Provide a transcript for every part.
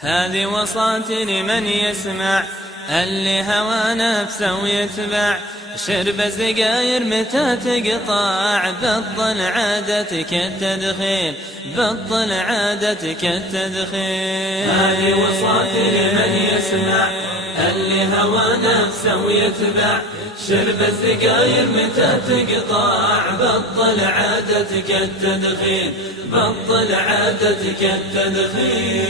هذه وصاتي لمن يسمع، اللي هوى نفسه ويتبع. شرب السجاير متى تقطع، بطل عادتك التدخين، بطل عادتك التدخين. هذه وصاتي لمن يسمع، اللي هوى نفسه ويتبع. شرب السجاير متى تقطع، بطل عادتك التدخين، بطل عادتك التدخين.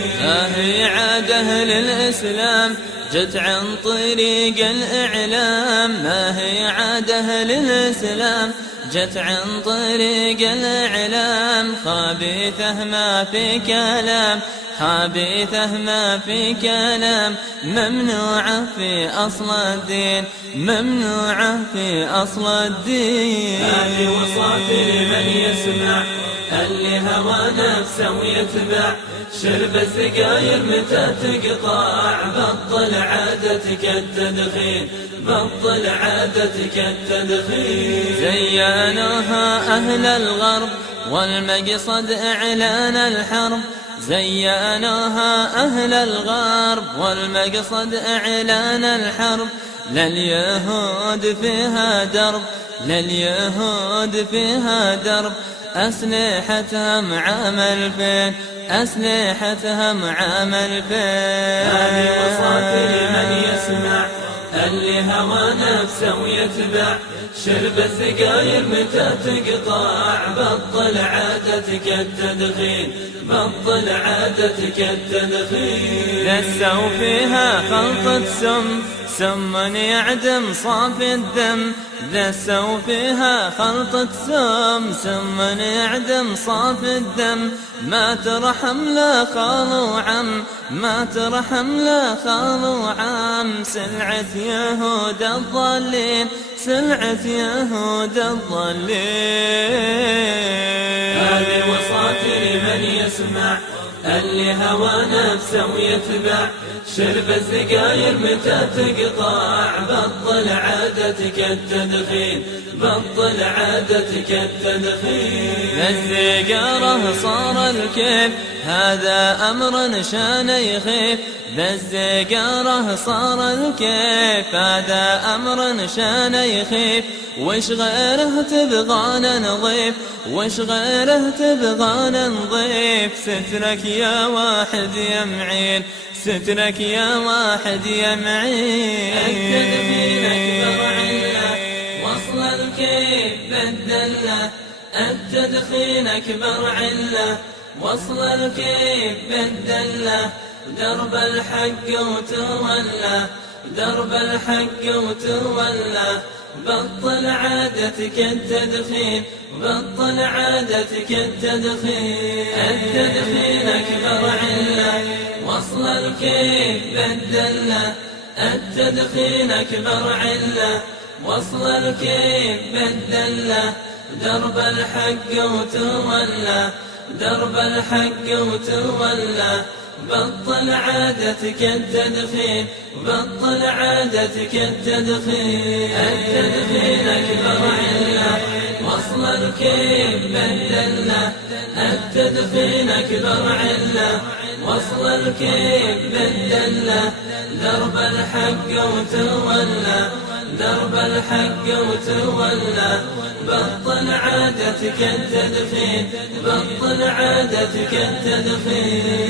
هي عادة للإسلام جت عن طريق الإعلام، ما هي عادة للإسلام جت عن طريق الإعلام. خبيثة ما في كلام، خبيثة ما في كلام، ممنوعة في أصل الدين، ممنوعة في أصل الدين. هذه وصاتي لمن يسمع، اللي هوى نفسه ويتبع. شرب السجاير متى تقطع، بطل عادتك التدخين، بطل عادتك التدخين. زينوها أهل الغرب والمقصد إعلان الحرب، زينوها أهل الغرب والمقصد إعلان الحرب. لليهود فيها درب، لليهود فيها درب، أسلحتهم عمل فين، أسلحتهم عمل فين. هذه وصاتي لمن يسمع، اللي هوى نفسه ويتبع. شرب السجاير متى تقطع، بطل عادتك التدخين، بطل عادتك التدخين. دسوا فيها خلطة سم، سم يعدم صافي الدم. دسوا فيها خلطة سم، سم يعدم صافي الدم. ما ترحم لا خال وعم، ما ترحم لا خال وعم. سلعة يهود الضالين، سلعة يهود الضالين. هذه وصاتي لمن يسمع، اللي هوى نفسه ويتبع. شرب السجاير متى تقطع، بطل عادتك التدخين، بطل عادتك التدخين. بالسيجارة صار الكيف، هذا أمر شان يخيف. بالسيجارة صار الكيف، هذا أمر شان يخيف. وش غيره تبغانا نضيف، وش غيره تبغانا نضيف. سترك يا واحد يا معين، سترك يا واحد يا معين. التدخين أكبر علة، وصل الكيف بالدلة. التدخين أكبر علة، وصل الكيف بالدلة. درب الحق وتولى، درب الحق وتولى. بطل عادتك التدخين، بطل عادتك التدخين. التدخين أكبر علة، وصل الكيف بالدلة. التدخين أكبر علة، وصل الكيف بالدلة. درب الحق وتولى، درب الحق وتولى. بطل عادتك التدخين، بطل عادتك التدخين. التدخين أكبر علة، وصل الكيف بالدلة. التدخين أكبر علة، وصل الكيف بالدلة. درب الحق وتولى، درب الحق وتولى. بطل عادتك التدخين، بطل عادتك التدخين.